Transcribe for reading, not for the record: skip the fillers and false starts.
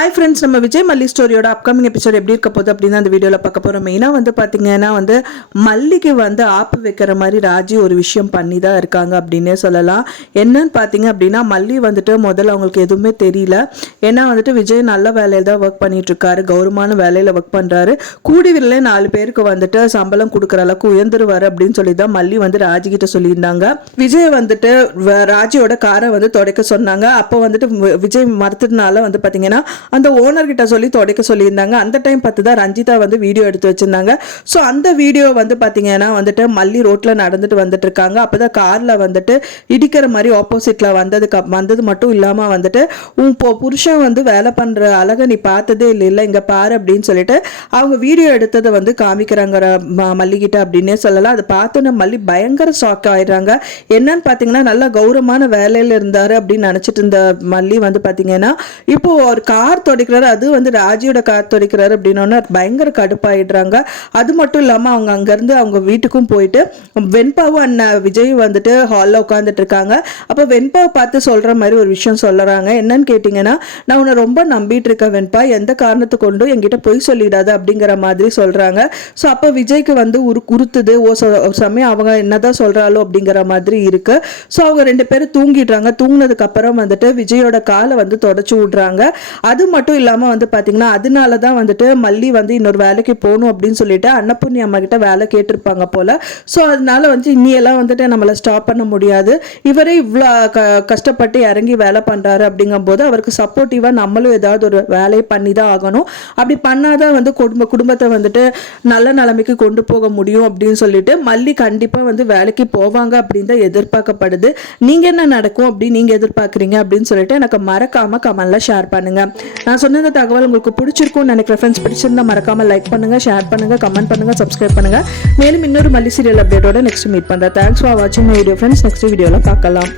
Hi friends, நம்ம விஜய் மல்லி ஸ்டோரியோட upcoming episode எப்படி இருக்க போகுது அப்படின்னு அந்த வீடியோவில் பார்க்க போகிறோம். மெயினாக வந்து பார்த்தீங்கன்னா மல்லிக்கு ஆப்பு வைக்கிற மாதிரி ராஜி ஒரு விஷயம் பண்ணி தான் இருக்காங்க அப்படின்னே சொல்லலாம். என்னன்னு பார்த்தீங்க அப்படின்னா மல்லி முதல்ல அவங்களுக்கு எதுவுமே தெரியல. ஏன்னா விஜய் நல்ல வேலையில் தான் ஒர்க் பண்ணிட்டு இருக்காரு, கௌரவமான வேலையில் ஒர்க் பண்ணுறாரு. கூடி விரலே 4 பேருக்கு சம்பளம் கொடுக்குற அளவுக்கு உயர்ந்துருவாரு அப்படின்னு சொல்லி தான் மல்லி ராஜி கிட்ட சொல்லியிருந்தாங்க. விஜய் ராஜியோட காரை துடைக்க சொன்னாங்க. அப்போ விஜய் மறுத்ததுனால பார்த்தீங்கன்னா அந்த ஓனர் கிட்ட சொல்லி துடைக்க சொல்லியிருந்தாங்க. அந்த டைம் பார்த்து தான் ரஞ்சிதா வீடியோ எடுத்து வச்சிருந்தாங்க. ஸோ அந்த வீடியோ பார்த்தீங்கன்னா மல்லி ரோட்ல நடந்துட்டு வந்துட்டு இருக்காங்க. அப்போதான் கார்ல இடிக்கிற மாதிரி ஆப்போசிட்ல வந்தது மட்டும் இல்லாம உன் புருஷன் வேலை பண்ற அழக நீ பார்த்ததே இல்லை, இங்க பாரு அப்படின்னு சொல்லிட்டு அவங்க வீடியோ எடுத்ததை காமிக்கிறாங்க மல்லிகிட்ட அப்படின்னே சொல்லலாம். அதை பார்த்தோன்னா மல்லி பயங்கர ஷாக் ஆயிடுறாங்க. என்னன்னு பார்த்தீங்கன்னா நல்ல கௌரவமான வேலையில இருந்தாரு அப்படின்னு நினைச்சிட்டு இருந்த மல்லி பார்த்தீங்கன்னா இப்போ ஒரு கார் துடைக்கிறாரு, அது ராஜியோட கார் துடைக்கிறாரு அப்படின்னா பயங்கர கடுப்பாயிடுறாங்க. அது மட்டும் இல்லாம அவங்க அங்கிருந்து அவங்க வீட்டுக்கும் போயிட்டு வெண்பாவும் அண்ணன் விஜய் ஹாலில் உட்காந்துட்டு இருக்காங்க. அப்போ வெண்பாவை பார்த்து சொல்ற மாதிரி ஒரு விஷயம் சொல்றாங்க. என்னன்னு கேட்டீங்கன்னா, நான் உன்னை ரொம்ப நம்பிட்டு இருக்கேன் வெண்பா, எந்த காரணத்தை கொண்டும் என்கிட்ட பொய் சொல்லிடாது அப்படிங்கிற மாதிரி சொல்றாங்க. ஸோ அப்போ விஜய்க்கு உறுத்துது. சமயம் அவங்க என்னதான் சொல்றாளோ அப்படிங்கிற மாதிரி இருக்கு. ஸோ அவங்க 2 பேரும் தூங்கிடுறாங்க. தூங்கினதுக்கு அப்புறம் விஜயோட காலை தொடச்சு விடுறாங்க. அது மட்டும் இல்லாம பாத்தீங்கன்னா அதனாலதான் மல்லி இன்னொரு வேலைக்கு போகணும் அப்படின்னு சொல்லிட்டு அன்னபூர்ணி அம்மா கிட்ட வேலை கேட்டிருப்பாங்க போல. ஸோ அதனால இன்னியெல்லாம் நம்மளை ஸ்டாப் பண்ண முடியாது, இவரே இவ்வளோ கஷ்டப்பட்டு இறங்கி வேலை பண்றாரு அப்படிங்கும் போது அவருக்கு சப்போர்ட்டிவா நம்மளும் ஏதாவது ஒரு வேலையை பண்ணி தான் ஆகணும். அப்படி பண்ணாதான் குடும்பத்தை நல்ல நிலைமைக்கு கொண்டு போக முடியும் அப்படின்னு சொல்லிட்டு மல்லி கண்டிப்பா வேலைக்கு போவாங்க அப்படின்னு தான் எதிர்பார்க்கப்படுது. நீங்க என்ன நடக்கும் அப்படின்னு நீங்க எதிர்பார்க்குறீங்க அப்படின்னு சொல்லிட்டு எனக்கு மறக்காம கமெண்ட்ல ஷேர் பண்ணுங்க. நான் சொன்ன இந்த தகவல் உங்களுக்கு பிடிச்சிருக்கும்னு நினைக்கிறேன். ஃப்ரெண்ட்ஸ் பிடிச்சிருந்தா மறக்காம லைக் பண்ணுங்க, ஷேர் பண்ணுங்க, கமெண்ட் பண்ணுங்க, சப்ஸ்கிரைப் பண்ணுங்க. மேலும் இன்னொரு மல்லி சீரியல் அப்டேட்டோட நெக்ஸ்ட் மீட் பண்றேன். தேங்க்ஸ் ஃபார் வாட்சிங் மை வீடியோ ஃப்ரெண்ட்ஸ். நெக்ஸ்ட் வீடியோல பார்க்கலாம்.